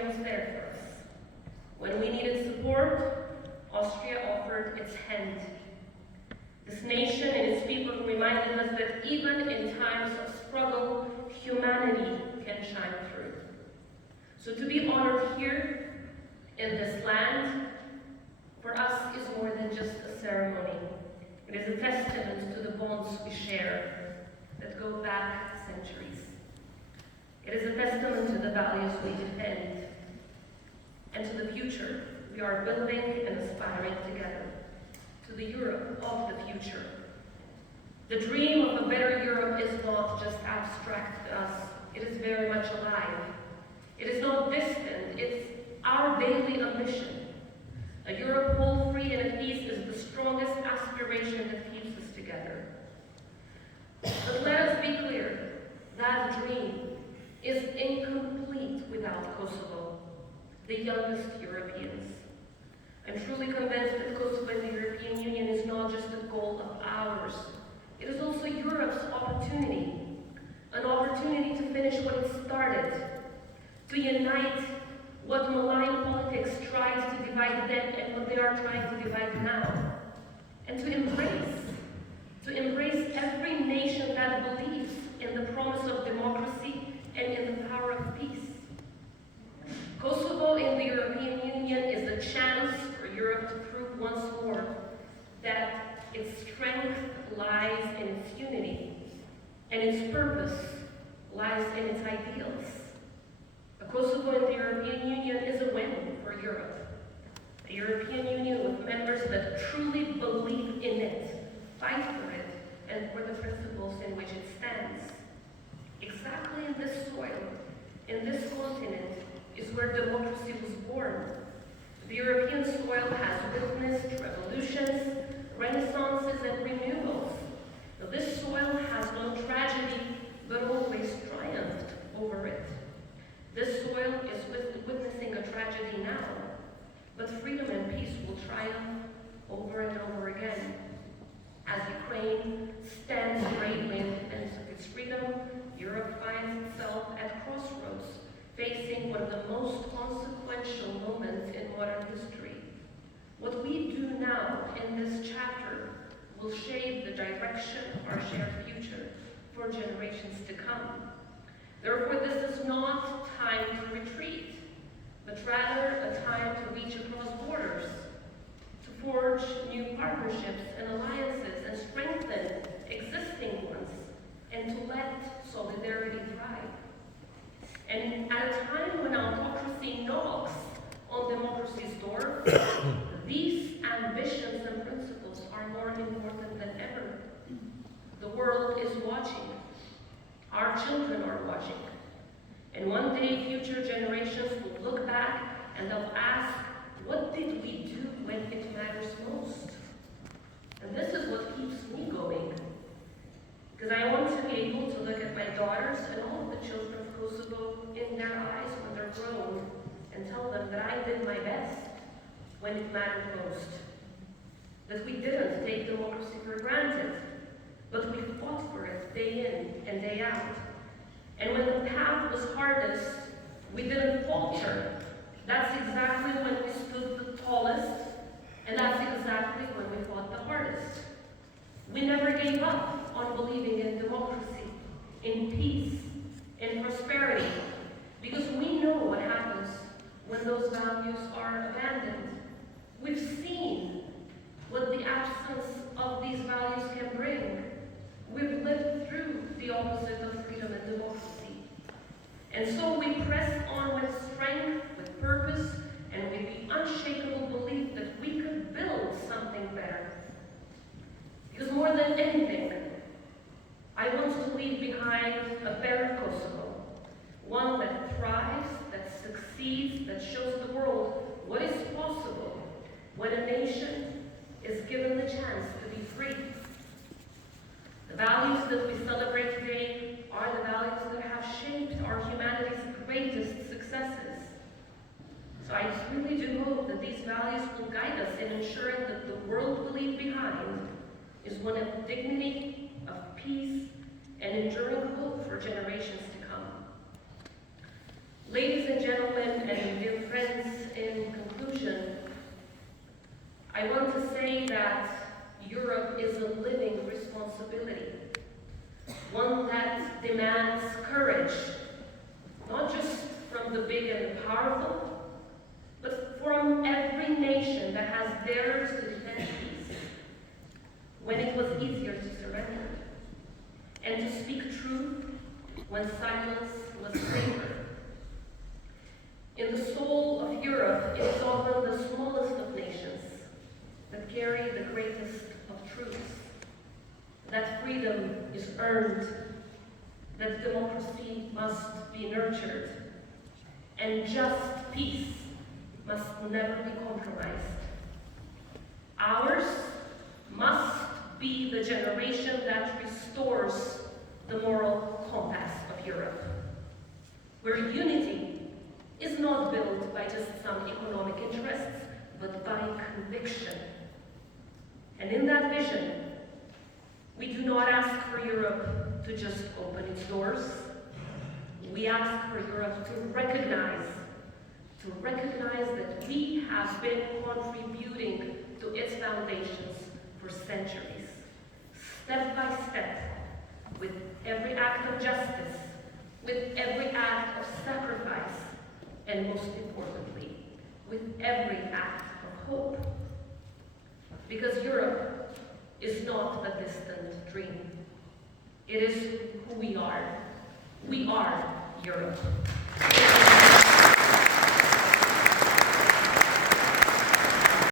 Austria was there for us. When we needed support, Austria offered its hand. This nation and its people reminded us that even in times of struggle, humanity can shine through. So to be honored here in this land, for us is more than just a ceremony. It is a testament to the bonds we share that go back centuries. It is a testament to the values we defend and to the future we are building and aspiring together, to the Europe of the future. The dream of a better Europe is not just abstract to us, it is very much alive. It is not distant, it's our daily ambition. A Europe whole, free, and at peace is the strongest aspiration that keeps us together. But let us be clear, that dream is incomplete without Kosovo, the youngest Europeans. I'm truly convinced that Kosovo and the European Union is not just a goal of ours. It is also Europe's opportunity, an opportunity to finish what it started, to unite what malign politics tried to divide then and what they are trying to divide now, and to embrace every nation that believes in the promise of democracy and in the power of peace. Kosovo in the European Union is a chance for Europe to prove once more that its strength lies in its unity and its purpose lies in its ideals. A Kosovo in the European Union is a win for Europe. A European Union with members that truly believe in it, fight for it, and for the principles in which it stands. Exactly in this soil, in this continent, is where democracy was born. The European soil has witnessed revolutions, renaissances, and renewals. Now, this soil has known tragedy, but always triumphed over it. This soil is witnessing a tragedy now, but freedom and peace will triumph over and over again. As Ukraine stands bravely in defense of its freedom, Europe finds itself at crossroads, facing one of the most consequential moments in modern history. What we do now in this chapter will shape the direction of our shared future for generations to come. Therefore, this is not time to retreat, but rather a time to reach across borders, to forge new partnerships and alliances and strengthen existing ones, and to let solidarity thrive. And at a time when autocracy knocks on democracy's door, these ambitions and principles are more important than ever. The world is watching. Our children are watching. And one day, future generations will look back and they'll ask, what did we do when it matters most? And this is what keeps me going. Because I want to be able to look at my daughters and all of the children of Kosovo in their eyes when they're grown and tell them that I did my best when it mattered most. That we didn't take democracy for granted, but we fought for it day in and day out. And when the path was hardest, we didn't falter. That's exactly when we stood the tallest, and that's exactly when we fought the hardest. We never gave up on believing in democracy, in peace, in prosperity, because we know what happens when those values are abandoned. We've seen what the absence of these values can bring. We've lived through the opposite of freedom and democracy. And so we press on with strength, with purpose, and with the unshakable belief that we could build something better. Because more than anything, I want to leave behind a better Kosovo, one that thrives, that succeeds, that shows the world what is possible when a nation is given the chance to be free. The values that we celebrate today are the values that have shaped our humanity's greatest successes. So I really do hope that these values will guide us in ensuring that the world we leave behind is one of dignity, of peace, and enduring hope for generations to come. Ladies and gentlemen, and dear friends, in conclusion, I want to say that Europe is a living responsibility, one that demands courage, not just from the big and powerful, but from every nation that has dared to defend peace when it was easier to surrender, and to speak truth when silence was safer. In the soul of Europe, it is often the smallest of nations that carry the greatest of truths, that freedom is earned, that democracy must be nurtured, and just peace must never be compromised. Ours must be the generation that restores the moral compass of Europe, where unity is not built by just some economic interests, but by conviction. And in that vision, we do not ask for Europe to just open its doors. We ask for Europe to recognize that we have been contributing to its foundations for centuries, step by step, with every act of justice, with every act of sacrifice, and most importantly, with every act of hope. Because Europe is not a distant dream. It is who we are. We are Europe.